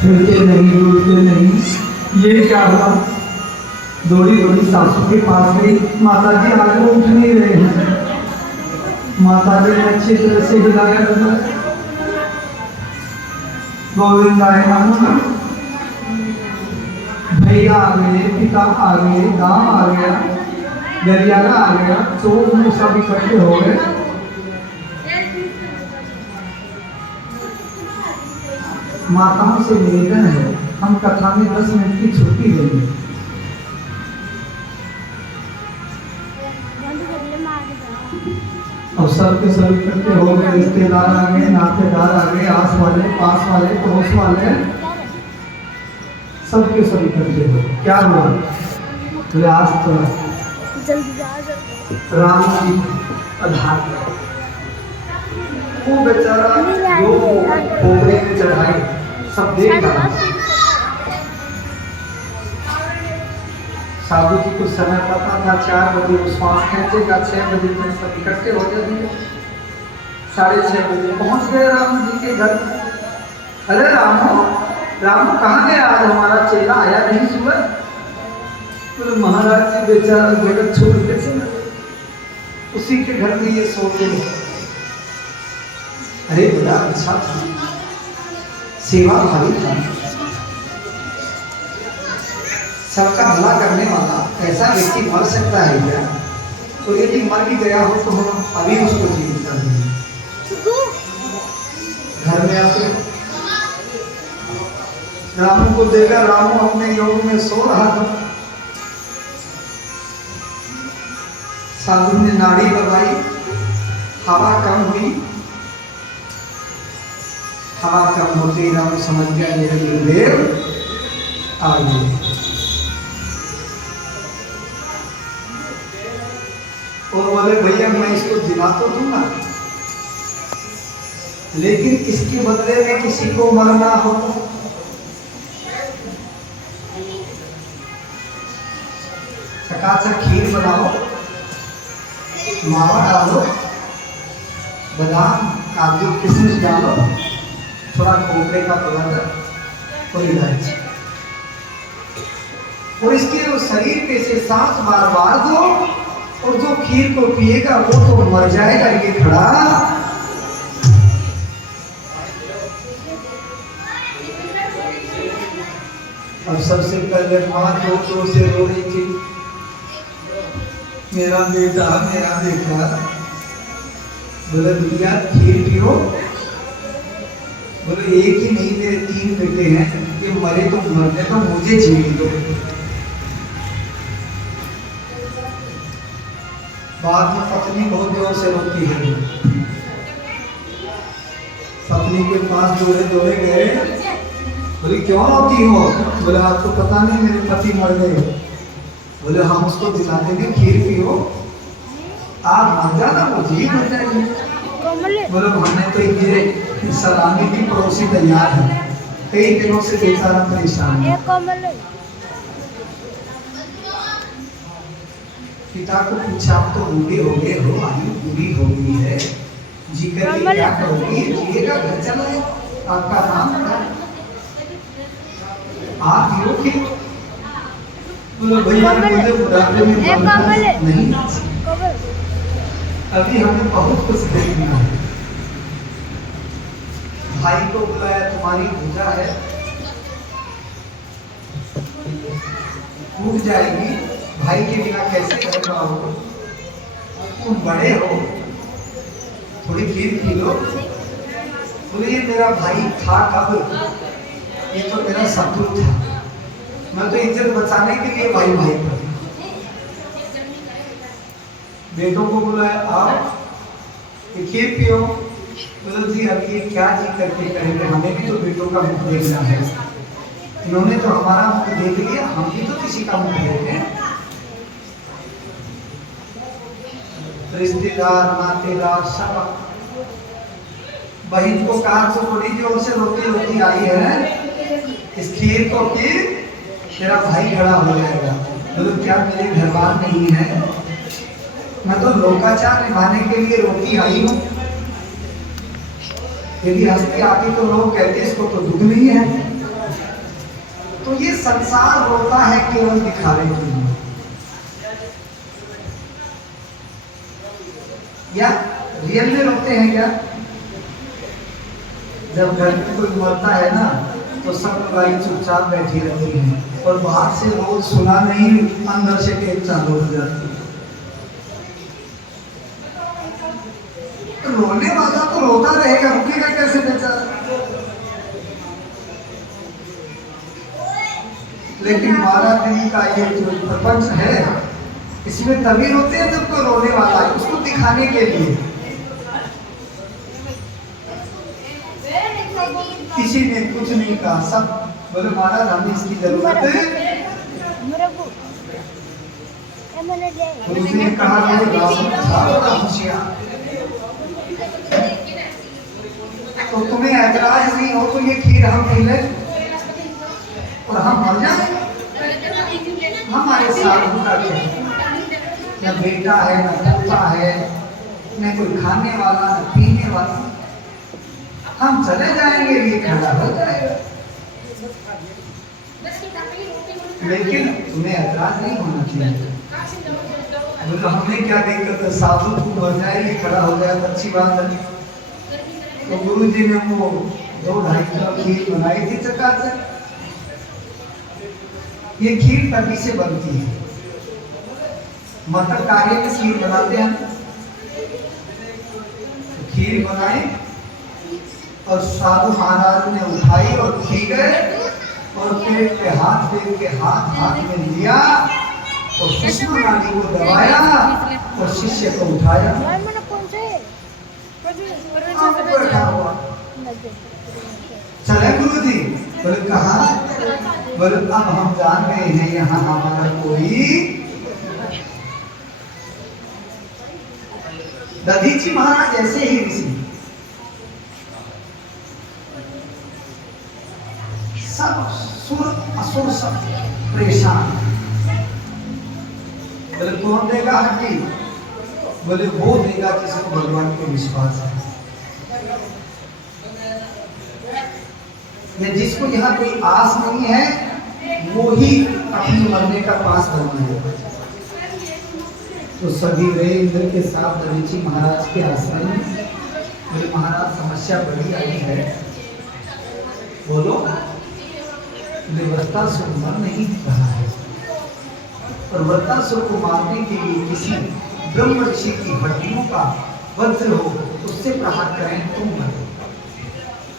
फिरते नहीं डूबते नहीं। ये क्या हुआ? दौड़ी दौड़ी सासू के पास गई। माता जी आगे उठ नहीं रहे हैं। माता जी ने अच्छी तरह से हिलाया डुलाया, गोविंद आए नमो, भैया आ गए, पिता आ गए, गांव आ गया, गरियाला आ गया, चोर में सब इकट्ठे हो गए। माताओं से निवेदन है, हम कथा में 10 मिनट की छुट्टी देंगे। और सब के सब इकट्ठे हो गए, रिश्तेदार आ गए, नातेदार आ गए, आस वाले, पास वाले, पड़ोस वाले, सबके सब इकट्ठे हो। क्या हुआ? तो आज तो राम जी आधार वो बेचारा जो पोखरे में चढ़ाई सब देख रहा। साधु जी को समय पता था 4 बजे वो श्वास खेचेगा, 6 बजे तक सब इकट्ठे हो जाएंगे। 6:30 बजे पहुंच गए राम जी के घर। अरे रामो कहाँ गया? आज हमारा चेला आया नहीं सुबह। तो महाराज जी बेचारा जगत छोड़ के चला, उसी के घर में ये सोते हैं। अरे बड़ा अच्छा था, सेवा भावी था, सबका भला करने वाला। ऐसा व्यक्ति मर सकता है क्या? तो यदि मर भी गया हो तो हम अभी उसको जीवित कर देंगे। घर में आते रामू को देखा, रामू अपने योग में सो रहा था। साधु ने नाड़ी लगाई, हवा कम हुई। हवा कम होते ही राम समझ गया मेरे गुरुदेव आ गए। और बोले भैया मैं इसको जिला तो दूंगा, लेकिन इसके बदले में किसी को मरना हो। चकाचक खीर बनाओ, मावा डालो, बादाम काजू किशमिश डालो, थोड़ा खोपरे का पाउडर और इलायची, और इसके शरीर पे से सांस बार बार दो। और जो खीर को पिएगा वो तो मर जाएगा ये खड़ा। अब सबसे पहले माँ दो से रो रही थी, मेरा बेटा मेरा बेटा। बोले भैया खीर पियो। बोले एक ही नहीं मेरे 3 बेटे हैं, ये मरे तो मरने तो मुझे जीने दो। बाद में पत्नी बहुत जोर से रोती है। पत्नी के पास दौड़े दौड़े गए, बोले क्यों रोती हो? बोले आपको पता नहीं मेरे पति मर गए। बोले हम उसको दिला देंगे, खीर पियो, आप मर जाना वो जी मर जाएगी। बोले हमने तो ये सलामी की पड़ोसी तैयार है, कई दिनों से बेचारा परेशान है। पिता को पूछा आप तो बूढ़े हो गए हो, आयु पूरी हो गई है, जी करके क्या करोगे? जिएगा घर चला है, आपका नाम क्या? आप योग्य। बोलो भैया मुझे बुढ़ापे में नहीं, अभी हमें बहुत कुछ देखना है। भाई को बुलाया, तुम्हारी पूजा है, टूट जाएगी, भाई के बिना कैसे कर पाओगे? तुम बड़े हो, थोड़ी खीर पी लो। बोले ये मेरा भाई था कब? ये तो मेरा शत्रु था, मैं तो इज्जत बचाने के लिए भाई भाई पर। बेटों को बुलाया, आओ खीर पियो। बोलो जी अब ये क्या जी करके करेंगे, हमें भी तो बेटों का मुख देखना है। इन्होंने तो हमारा मुख देख लिया, हम भी तो किसी का मुख देखें। रिश्तेदार नातेदार सब बहन को कहा तो बड़ी जोर से रोती रोती आई है, इस खीर को पी, मेरा भाई खड़ा हो जाएगा। बोलो क्या मेरे घर बार नहीं है? मैं तो लोकाचार निभाने के लिए रोती आई हूँ। यदि हंसती आती तो लोग कहते इसको तो दुख नहीं है, संसार रोता है केवल दिखावे के लिए, या रियल में रोते हैं क्या? जब घर में कोई मरता है ना तो सब लोग चुपचाप बैठी रहती हैं और बाहर से रोज सुना नहीं, अंदर से टेप चालू हो जाती है। तो रोने वाला तो रोता रहेगा, रुकेगा कैसे बेचारा? लेकिन 12 दिन का ये जो प्रपंच है इसमें तभी रोते हैं जब कोई रोने वाला है, उसको दिखाने के लिए। किसी ने कुछ नहीं कहा, सब बोले महाराज हमें इसकी जरूरत है। गुरुजी ने कहा तो तुम्हें ऐतराज नहीं हो तो ये खीर हम पी ले और हम मर जाए? हमारे साधु का क्या, न बेटा है न पोता है, न कोई खाने वाला न पीने वाला, हम चले जाएंगे, ये खड़ा हो जाएगा। लेकिन तुम्हें ऐतराज नहीं होना चाहिए। तो हमें क्या दिक्कत है, साधु को मर जाएगी खड़ा हो जाए तो अच्छी बात है। तो गुरु जी ने वो 2-2.5 किलो खीर बनाई थी चकाचक। ये खीर तभी से बनती है, मटर काढ़े में खीर बनाते हैं। तो खीर बनाई और साधु महाराज ने उठाई और पी गए और पेट पे हाथ दे के हाथ में लिया और सुषमा नाड़ी को दबाया और शिष्य को उठाया। चले गुरु जी? बोले कहाँ? बोले अब हम जान गए हैं यहाँ हमारा कोई। दधीची महाराज ऐसे ही ऋषि, सब सुर असुर सब परेशान। बोले कौन देगा हड्डी? बोले वो देगा जिसको भगवान पे विश्वास है, या जिसको यहाँ कोई आस नहीं है वो ही अपने मरने का पास बनाएगा। तो सभी वे इंद्र के साथ दधीची महाराज के आश्रम में। बोले महाराज समस्या बड़ी आई है। बोलो। वृत्तासुर मर नहीं रहा है और वृत्तासुर को मारने के लिए किसी ब्रह्म ऋषि की हड्डियों का वज्र हो उससे प्रहार करें तुम मरो,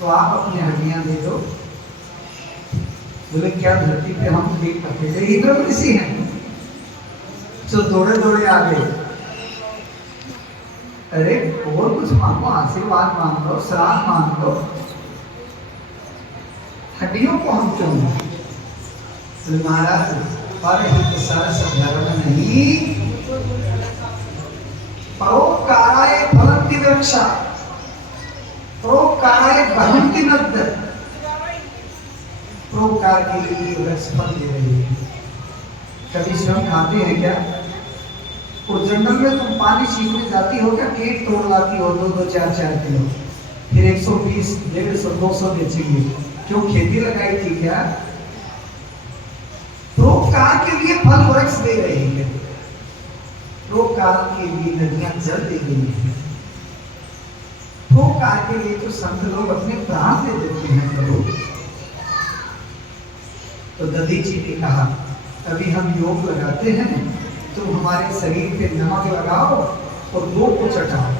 तो आप अपनी हड्डियां दे दो। बोले क्या धरती पे हम देख सकते थे? ये ब्रह्म ऋषि हैं जो दौड़े दौड़े आ गए। अरे और कुछ मांगो, आशीर्वाद मांग लो, श्राद्ध मांग लो, हड्डियों को हम क्यों? महाराज परहित सरस धर्म नहीं, परोपकाराय फलन्ति वृक्षा, परोपकाराय बहन्ति नद्य। परोपकार के लिए वृक्ष फल दे रही है। कभी स्वयं खाते हैं क्या? और जंगल में तुम पानी सीखने जाती हो क्या? कीट तोड़ लाती हो 2-2, 4-4 किलो, फिर 120, 150, 200 बेचेंगे। क्यों? खेती लगाई थी क्या? परोपकार के लिए फल वृक्ष दे रहे हैं, परोपकार के लिए नदियां जल दे रही है, परोपकार के लिए तो संत लोग अपने प्राण दे देते हैं प्रभु। तो दधीची ने कहा अभी हम योग लगाते हैं तो हमारे शरीर पे नमक लगाओ और 2 को चटाओ।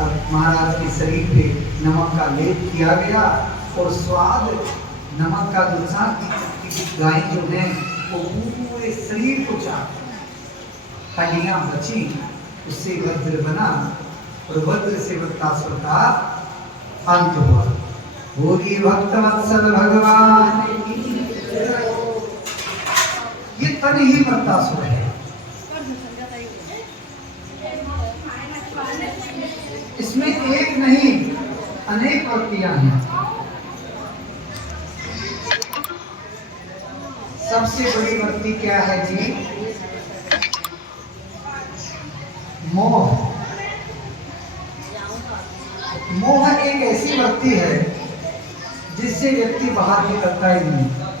अब महाराज के शरीर पे नमक का लेप किया गया और स्वाद नमक का जो गाय जो है वो पूरे शरीर को चाट, हड्डियां बची, उससे वज्र बना और वज्र से वृत्तासुर का अंत हुआ। बोलिए भक्तवत्सल भगवान की। ये तन ही वृत्तासुर है। इसमें एक नहीं अनेक वृत्तियां हैं। सबसे बड़ी वृत्ति क्या है जी? मोह। मोह एक ऐसी वृत्ति है जिस जिससे व्यक्ति बाहर निकलता ही नहीं।